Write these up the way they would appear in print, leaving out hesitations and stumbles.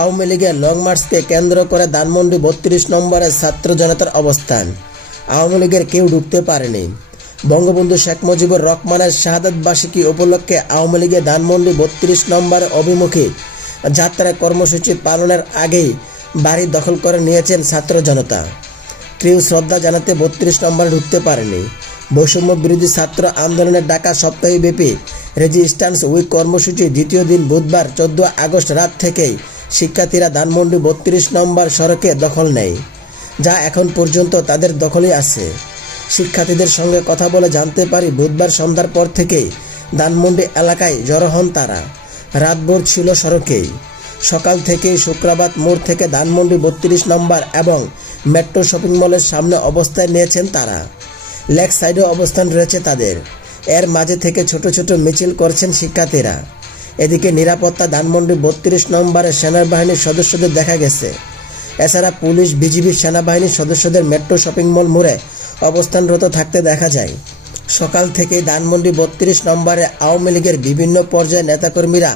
আওয়ামী লীগের লং মার্চকে কেন্দ্র করে ধানমন্ডি ৩২ নম্বরে ছাত্র জনতার অবস্থান। আওয়ামী লীগের কেউ ঢুকতে পারেনি। বঙ্গবন্ধু শেখ মুজিবুর রহমানের শাহাদাত বার্ষিকী উপলক্ষে আওয়ামী লীগের ধানমন্ডি ৩২ নম্বর অভিমুখী যাত্রা কর্মসূচি পালনের আগেই বাড়ি দখল করে নিয়েছেন ছাত্র জনতা। কেউ শ্রদ্ধা জানাতে ৩২ নম্বরে ঢুকতে পারেনি। বৈষম্য বিরোধী ছাত্র আন্দোলনের ডাকা সপ্তাহব্যাপী রেজিস্ট্যান্স উইক কর্মসূচি দ্বিতীয় দিন বুধবার ১৪ আগস্ট রাত থেকেই শিক্ষার্থীরা ধানমন্ডি ৩২ নম্বর সড়কে দখল নেয়, যা এখন পর্যন্ত তাদের দখলেই আছে। শিক্ষার্থীদের সঙ্গে কথা বলে জানতে পারি, বুধবার সন্ধ্যার পর থেকেই ধানমন্ডি এলাকায় জড়ো হন তারা। রাতভর ছিল সড়কেই। সকাল থেকেই শুক্রাবাদ মোড় থেকে ধানমন্ডি ৩২ নম্বর এবং মেট্রো শপিং মলের সামনে অবস্থান নিয়েছেন তারা। লেক সাইডে অবস্থান রয়েছে তাদের। এর মাঝে থেকে ছোট ছোট মিছিল করছেন শিক্ষার্থীরা। এদিকে নিরাপত্তা ধানমন্ডি ৩২ নম্বরে সেনাবাহিনীর সদস্যদের দেখা গেছে। এছাড়া পুলিশ, বিজিবি, সেনাবাহিনীর সদস্যদের মেট্রো শপিং মল মোড়ে অবস্থানরত থাকতে দেখা যায়। সকাল থেকেই ধানমন্ডি ৩২ নম্বরে আওয়ামী লীগের বিভিন্ন পর্যায়ের নেতাকর্মীরা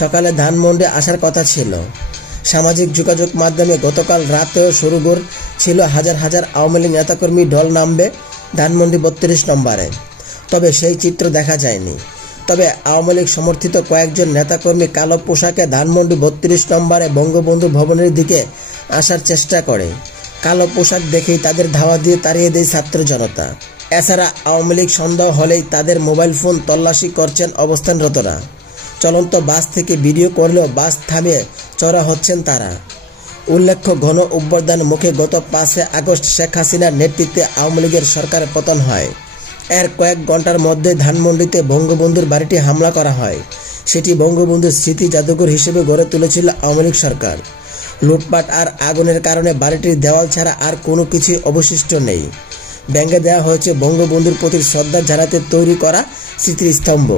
সকালে ধানমন্ডি আসার কথা ছিল। সামাজিক যোগাযোগ মাধ্যমে গতকাল রাতেও সরগোল ছিল, হাজার হাজার আওয়ামী লীগ নেতাকর্মী ঢল নামবে ধানমন্ডি ৩২ নম্বরে। তবে সেই চিত্র দেখা যায়নি। তবে আওয়ামী লীগ সমর্থিত কয়েকজন নেতাকর্মী কালো পোশাকে ধানমন্ডি ৩২ নম্বরে বঙ্গবন্ধু ভবনের দিকে আসার চেষ্টা করে। কালো পোশাক দেখেই তাদের ধাওয়া দিয়ে তাড়িয়ে দেয় ছাত্র জনতা। এছাড়া আওয়ামী লীগ সন্দেহ হলেই তাদের মোবাইল ফোন তল্লাশি করছেন অবস্থানরতরা। চলন্ত বাস থেকে ভিডিও করলেও বাস থামিয়ে চড়া হচ্ছেন তারা। উল্লেখ্য, গণ অভ্যুত্থানের মুখে গত ৫ আগস্ট শেখ হাসিনার নেতৃত্বে আওয়ামী লীগের সরকারের পতন হয়। এর কয়েক ঘন্টার মধ্যে ধানমন্ডিতে বঙ্গবন্ধুর বাড়িটি হামলা করা হয়। সেটি বঙ্গবন্ধুর স্মৃতি জাদুঘর হিসেবে গড়ে তুলেছিল আওয়ামী লীগ সরকার। লুটপাট আর আগুনের কারণে বাড়িটির দেওয়াল ছাড়া আর কোনো কিছুই অবশিষ্ট নেই। ভেঙে দেওয়া হয়েছে বঙ্গবন্ধুর প্রতি শ্রদ্ধা জানাতে তৈরি করা স্মৃতিস্তম্ভ।